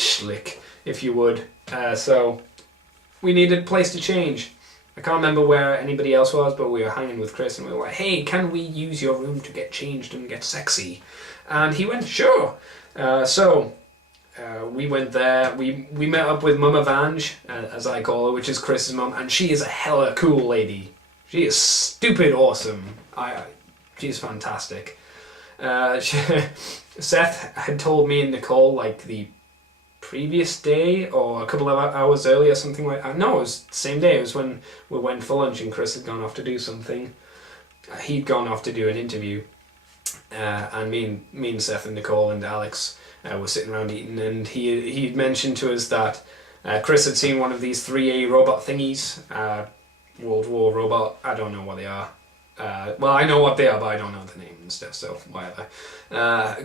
schlick, if you would. So we needed a place to change. I can't remember where anybody else was, but we were hanging with Chris and we were like, hey, can we use your room to get changed and get sexy? And he went, sure. So we went there. We met up with Mama Vange, as I call her, which is Chris's mum, and she is a hella cool lady. She is stupid awesome. She's fantastic. Seth had told me and Nicole like the previous day or a couple of hours earlier, something like that. No, it was the same day. It was when we went for lunch and Chris had gone off to do something. He'd gone off to do an interview, and me and Seth and Nicole and Alex were sitting around eating, and he'd mentioned to us that Chris had seen one of these 3A robot thingies, World War robot. I don't know what they are. Well, I know what they are, but I don't know the name and stuff, so whatever.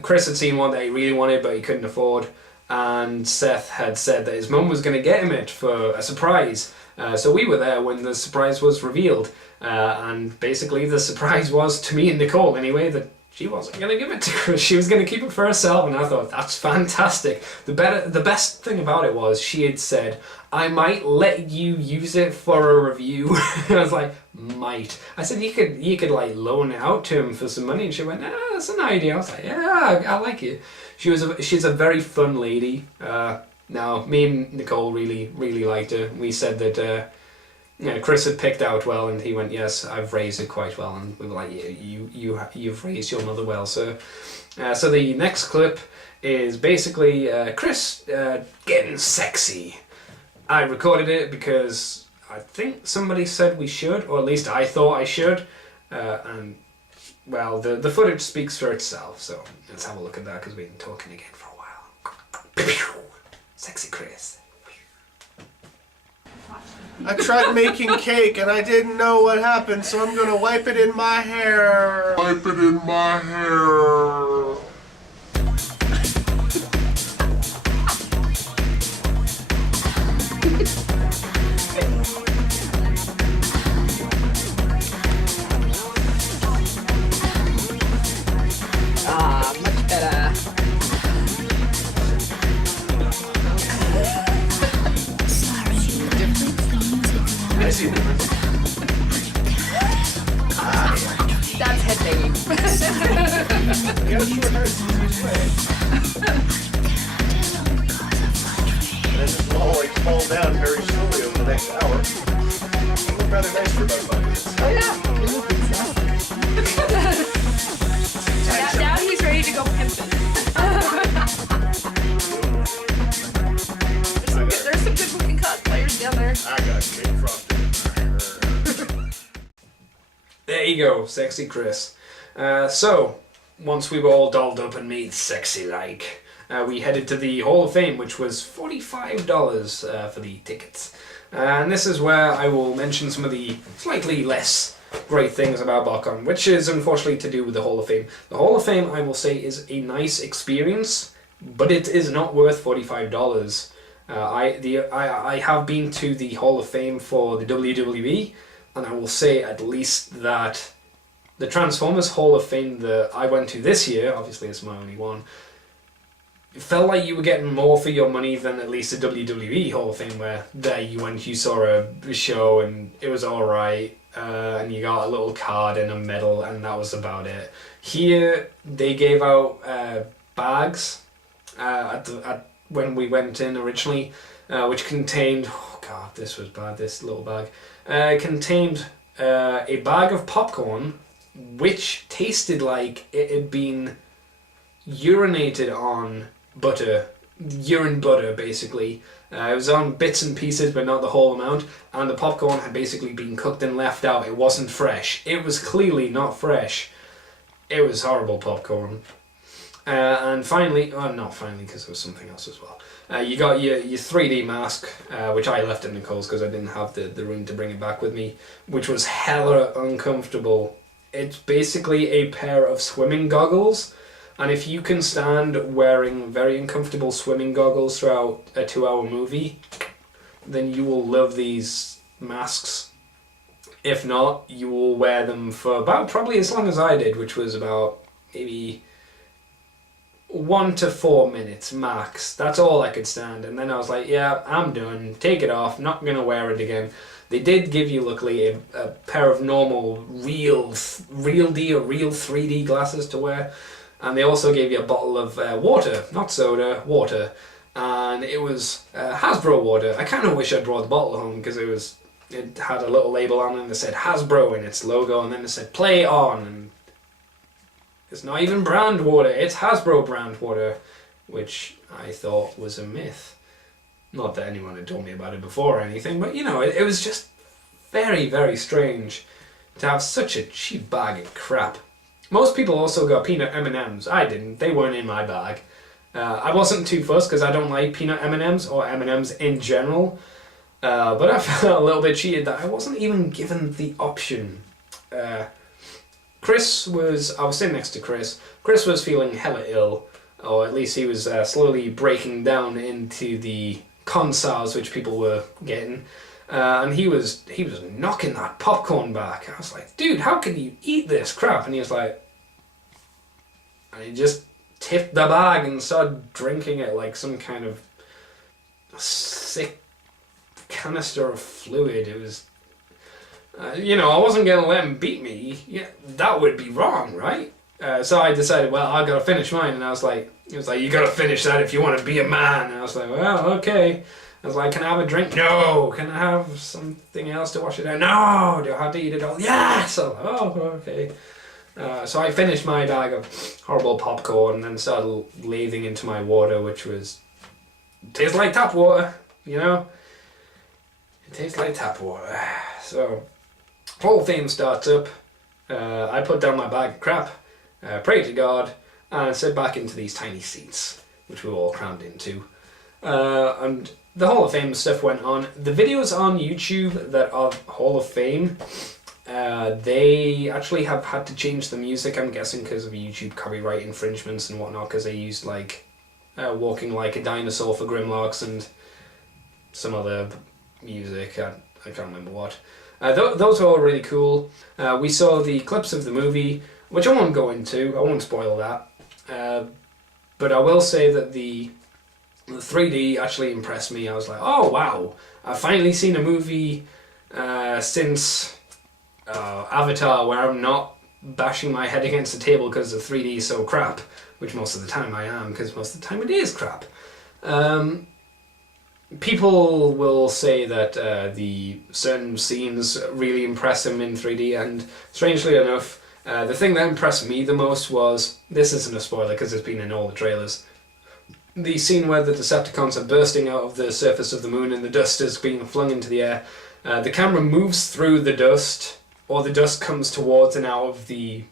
Chris had seen one that he really wanted, but he couldn't afford, and Seth had said that his mum was going to get him it for a surprise. So we were there when the surprise was revealed, and basically the surprise was, to me and Nicole anyway, that she wasn't going to give it to Chris. She was going to keep it for herself, and I thought, that's fantastic. The best thing about it was she had said, I might let you use it for a review. I was like, might. I said, you could like loan it out to him for some money, and she went, that's an idea. I was like, yeah, I like it. She's a very fun lady. Now, me and Nicole really liked her. We said that Chris had picked out well, and he went, yes, I've raised it quite well, and we were like, yeah, you've raised your mother well, sir. So the next clip is basically Chris getting sexy. I recorded it because I think somebody said we should, or at least I thought I should, and well, the footage speaks for itself, so let's have a look at that because we've been talking again for a while. Sexy Chris. I tried making cake and I didn't know what happened, so I'm gonna wipe it in my hair. Wipe it in my hair. Much better. I see the difference. That's headbanging. You got a short hair, it's the easiest way. And then just all like fall down very slowly over the next hour. It looked rather nice for about 5 minutes. Oh yeah. It looked now he's ready to go pimping. There's some good looking cosplayers down there. I got cake frosting in my hair. There you go, sexy Chris. So, once we were all dolled up and made sexy like, we headed to the Hall of Fame, which was $45 for the tickets. And this is where I will mention some of the slightly less great things about Botcon, which is unfortunately to do with the Hall of Fame. The Hall of Fame, I will say, is a nice experience, but it is not worth $45. I have been to the Hall of Fame for the WWE, and I will say at least that the Transformers Hall of Fame that I went to this year, obviously it's my only one, it felt like you were getting more for your money than at least the WWE Hall of Fame, where there you went, you saw a show and it was alright, and you got a little card and a medal, and that was about it. Here they gave out bags when we went in originally, which contained, oh god, this was bad, this little bag, contained a bag of popcorn which tasted like it had been urinated on butter, urine butter basically. It was on bits and pieces but not the whole amount, and the popcorn had basically been cooked and left out. It wasn't fresh. It was clearly not fresh. It was horrible popcorn. And finally, not finally because there was something else as well. You got your 3D mask, which I left at Nicole's because I didn't have the room to bring it back with me, which was hella uncomfortable. It's basically a pair of swimming goggles, and if you can stand wearing very uncomfortable swimming goggles throughout a 2-hour movie, then you will love these masks. If not, you will wear them for about probably as long as I did, which was about maybe 1 to 4 minutes max. That's all I could stand. And then I was like, yeah, I'm done. Take it off. Not going to wear it again. They did give you, luckily, a pair of normal real D or real 3D glasses to wear. And they also gave you a bottle of water. Not soda, water. And it was Hasbro water. I kind of wish I'd brought the bottle home because it had a little label on it and it said Hasbro in its logo. And then it said play on. And it's not even brand water, it's Hasbro brand water, which I thought was a myth. Not that anyone had told me about it before or anything, but you know, it was just very, very strange to have such a cheap bag of crap. Most people also got peanut M&Ms. I didn't, they weren't in my bag. I wasn't too fussed because I don't like peanut M&Ms or M&Ms in general, but I felt a little bit cheated that I wasn't even given the option. I was sitting next to Chris. Chris was feeling hella ill, or at least he was slowly breaking down into the consars which people were getting, and he was knocking that popcorn back. I was like, dude, how can you eat this crap? And he was like, and he just tipped the bag and started drinking it like some kind of sick canister of fluid. It was... I wasn't going to let him beat me. Yeah, that would be wrong, right? So I decided, well, I got to finish mine. And he was like, you got to finish that if you want to be a man. And I was like, well, okay. I was like, can I have a drink? No. Can I have something else to wash it down? No. Do I have to eat it all? Yes. So, okay. So I finished my bag of horrible popcorn and then started lathing into my water, which tastes like tap water, you know? It tastes like tap water. So... Hall of Fame starts up, I put down my bag of crap, pray to God, and sit back into these tiny seats, which we were all crammed into. And the Hall of Fame stuff went on. The videos on YouTube that are Hall of Fame, they actually have had to change the music, I'm guessing because of YouTube copyright infringements and whatnot, because they used like Walking Like a Dinosaur for Grimlocks and some other music, I can't remember what. Those were all really cool. We saw the clips of the movie, which I won't go into, I won't spoil that. But I will say that the 3D actually impressed me. I was like, oh wow, I've finally seen a movie since Avatar where I'm not bashing my head against the table because the 3D is so crap, which most of the time I am, because most of the time it is crap. People will say that the certain scenes really impress them in 3D, and strangely enough, the thing that impressed me the most was, this isn't a spoiler because it's been in all the trailers, the scene where the Decepticons are bursting out of the surface of the moon and the dust is being flung into the air. The camera moves through the dust, or the dust comes towards and out of the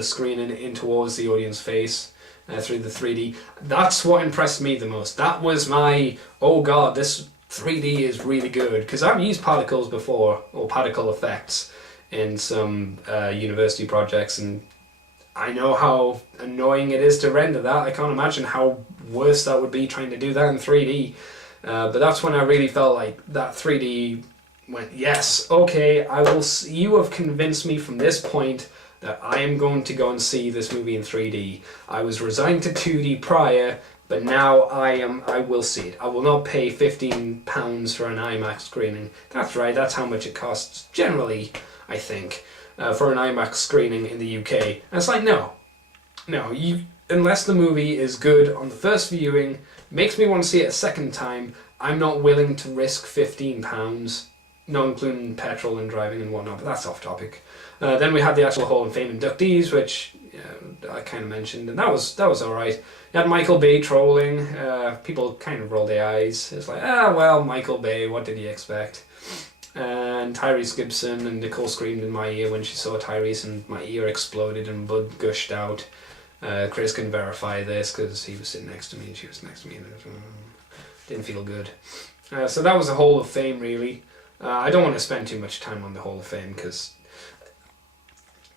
screen and in towards the audience face. Through the 3D. That's what impressed me the most. That was my, oh god, this 3D is really good. Because I've used particles before, or particle effects, in some university projects, and I know how annoying it is to render that. I can't imagine how worse that would be trying to do that in 3D. But that's when I really felt like that 3D went, yes, okay, you have convinced me from this point that I am going to go and see this movie in 3D. I was resigned to 2D prior, but now I will see it. I will not pay £15 for an IMAX screening. That's right, that's how much it costs generally, I think, for an IMAX screening in the UK. And it's like, no, unless the movie is good on the first viewing, makes me want to see it a second time, I'm not willing to risk £15, not including petrol and driving and whatnot, but that's off topic. Then we had the actual Hall of Fame inductees, which I kind of mentioned, and that was alright. You had Michael Bay trolling, people kind of rolled their eyes. It's like, well, Michael Bay, what did you expect? And Tyrese Gibson and Nicole screamed in my ear when she saw Tyrese, and my ear exploded and blood gushed out. Chris can verify this because he was sitting next to me and she was next to me, and it didn't feel good. So that was the Hall of Fame, really. I don't want to spend too much time on the Hall of Fame because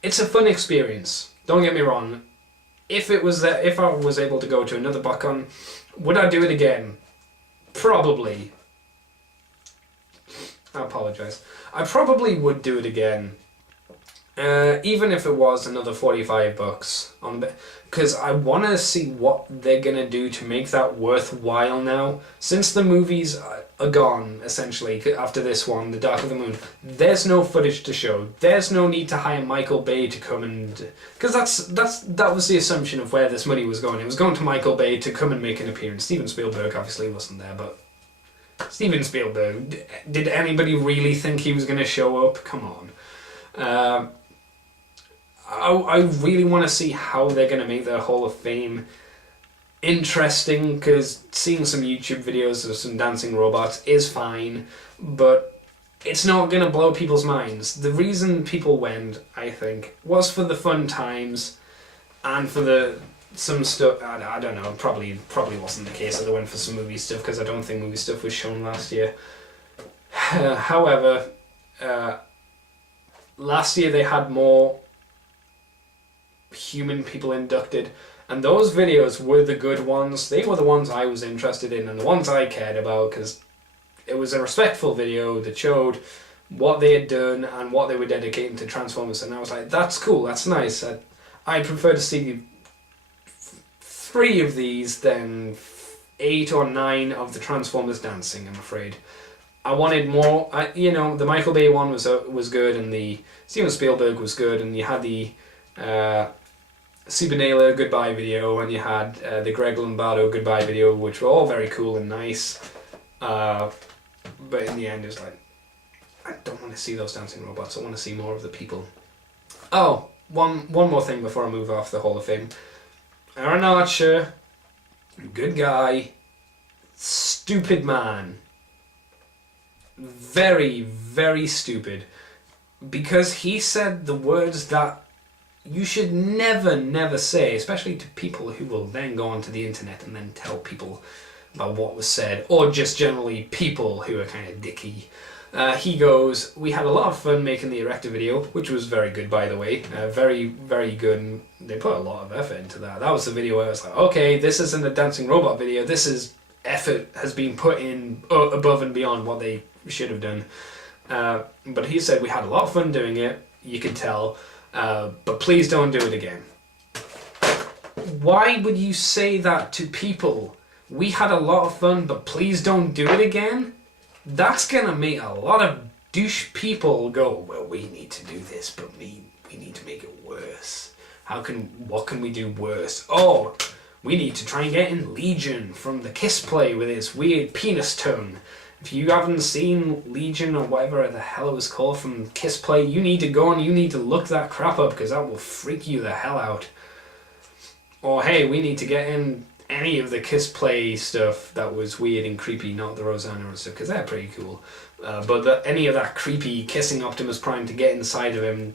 it's a fun experience. Don't get me wrong. If I was able to go to another Botcon, would I do it again? Probably. I apologise. I probably would do it again. Even if it was another $45 on, because I want to see what they're gonna do to make that worthwhile now. Since the movies are gone essentially after this one, The Dark of the Moon, there's no footage to show. There's no need to hire Michael Bay to come and, because that was the assumption of where this money was going. It was going to Michael Bay to come and make an appearance. Steven Spielberg obviously wasn't there, but Steven Spielberg, did anybody really think he was gonna show up? Come on. I really want to see how they're going to make their Hall of Fame interesting, because seeing some YouTube videos of some dancing robots is fine, but it's not going to blow people's minds. The reason people went, I think, was for the fun times and for some stuff. I don't know, probably wasn't the case that they went for some movie stuff, because I don't think movie stuff was shown last year. However, last year they had more human people inducted, and those videos were the good ones. They were the ones I was interested in and the ones I cared about, because it was a respectful video that showed what they had done and what they were dedicating to Transformers, and I was like, that's cool, that's nice. I prefer to see 3 of these than 8 or 9 of the Transformers dancing, I'm afraid. I wanted more. The Michael Bay one was good, and the Steven Spielberg was good, and you had the Sibanela goodbye video, and you had the Greg Lombardo goodbye video, which were all very cool and nice, but in the end it was like, I don't want to see those dancing robots, I want to see more of the people. Oh, one more thing before I move off the Hall of Fame. Aaron Archer, good guy, stupid man, very, very stupid, because he said the words that you should never say, especially to people who will then go onto the internet and then tell people about what was said, or just generally people who are kind of dicky. He goes, we had a lot of fun making the Erector video, which was very good, by the way. Very, very good, and they put a lot of effort into that. That was the video where I was like, okay, this isn't a dancing robot video, this is effort has been put in above and beyond what they should have done. But he said we had a lot of fun doing it, you could tell, but please don't do it again. Why would you say that to people? We had a lot of fun, but please don't do it again? That's gonna make a lot of douche people go, well, we need to do this, but we need to make it worse. What can we do worse? Oh, we need to try and get in Legion from the Kiss Play with his weird penis tongue. If you haven't seen Legion or whatever the hell it was called from Kiss Play, you need to go and you need to look that crap up, because that will freak you the hell out. Or hey, we need to get in any of the Kiss Play stuff that was weird and creepy, not the Rosanna and stuff, because they're pretty cool. But any of that creepy kissing Optimus Prime to get inside of him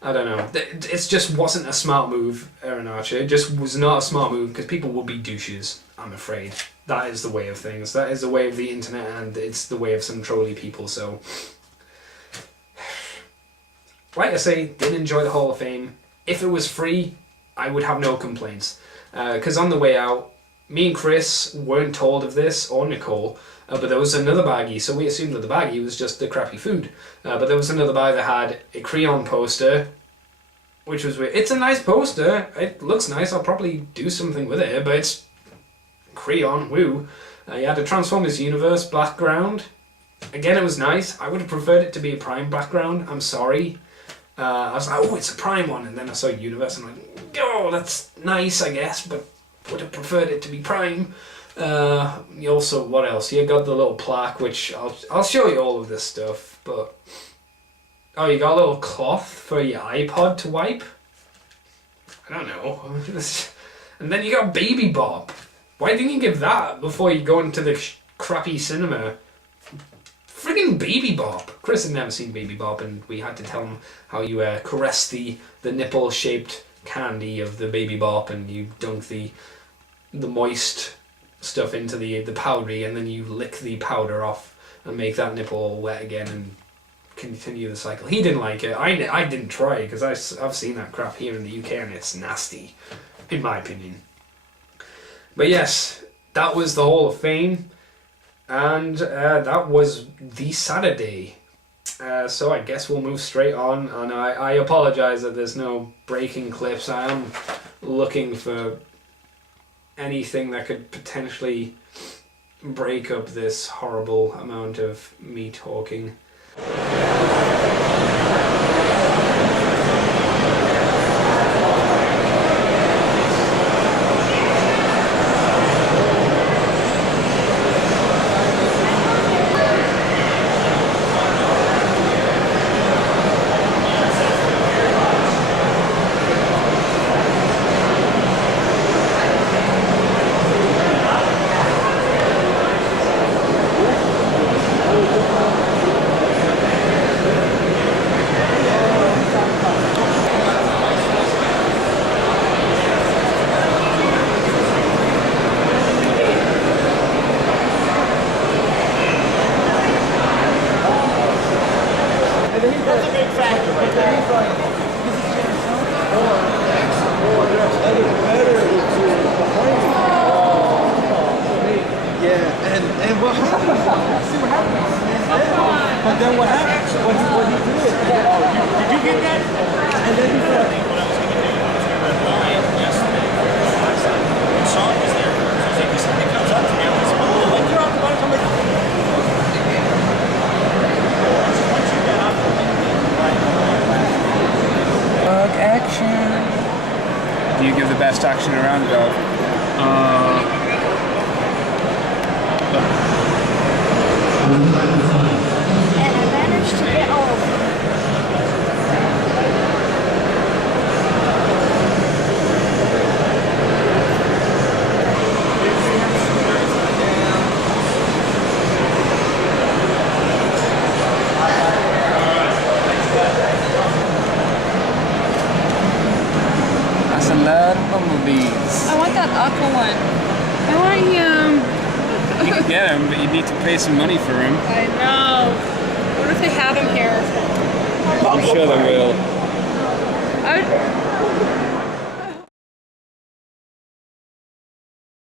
I don't know. It just wasn't a smart move, Aaron Archer. It just was not a smart move, because people would be douches, I'm afraid. That is the way of things. That is the way of the internet, and it's the way of some trolly people, so... Like I say, did enjoy the Hall of Fame. If it was free, I would have no complaints. Because on the way out, me and Chris weren't told of this, or Nicole, but there was another baggie, so we assumed that the baggie was just the crappy food. But there was another bag that had a Creon poster, which was weird. It's a nice poster, it looks nice, I'll probably do something with it, but it's Creon, woo. You had a Transformers Universe background. Again, it was nice. I would have preferred it to be a Prime background, I'm sorry. I was like, oh, it's a Prime one, and then I saw Universe, and I'm like, oh, that's nice, I guess, but would have preferred it to be Prime. You also, what else? You got the little plaque, which I'll show you all of this stuff, but... Oh, you got a little cloth for your iPod to wipe? I don't know. And then you got Baby Bop. Why didn't you give that before you go into the crappy cinema? Friggin' Baby Bop. Chris had never seen Baby Bop, and we had to tell him how you caress the nipple-shaped candy of the Baby Bop, and you dunk the moist stuff into the powdery, and then you lick the powder off and make that nipple all wet again and continue the cycle. He didn't like it. I didn't try it, because I've seen that crap here in the UK, and it's nasty, in my opinion. But yes, that was the Hall of Fame, and that was the Saturday. So I guess we'll move straight on, and I apologize that there's no breaking clips. I am looking for anything that could potentially break up this horrible amount of me talking. Do you give the best action around dog? And I managed to get over. That's a lot of bumblebees. I want that aqua one. I want him. You can get him, but you need to pay some money for him. I know. What if they have him here? I'm sure they will. I would,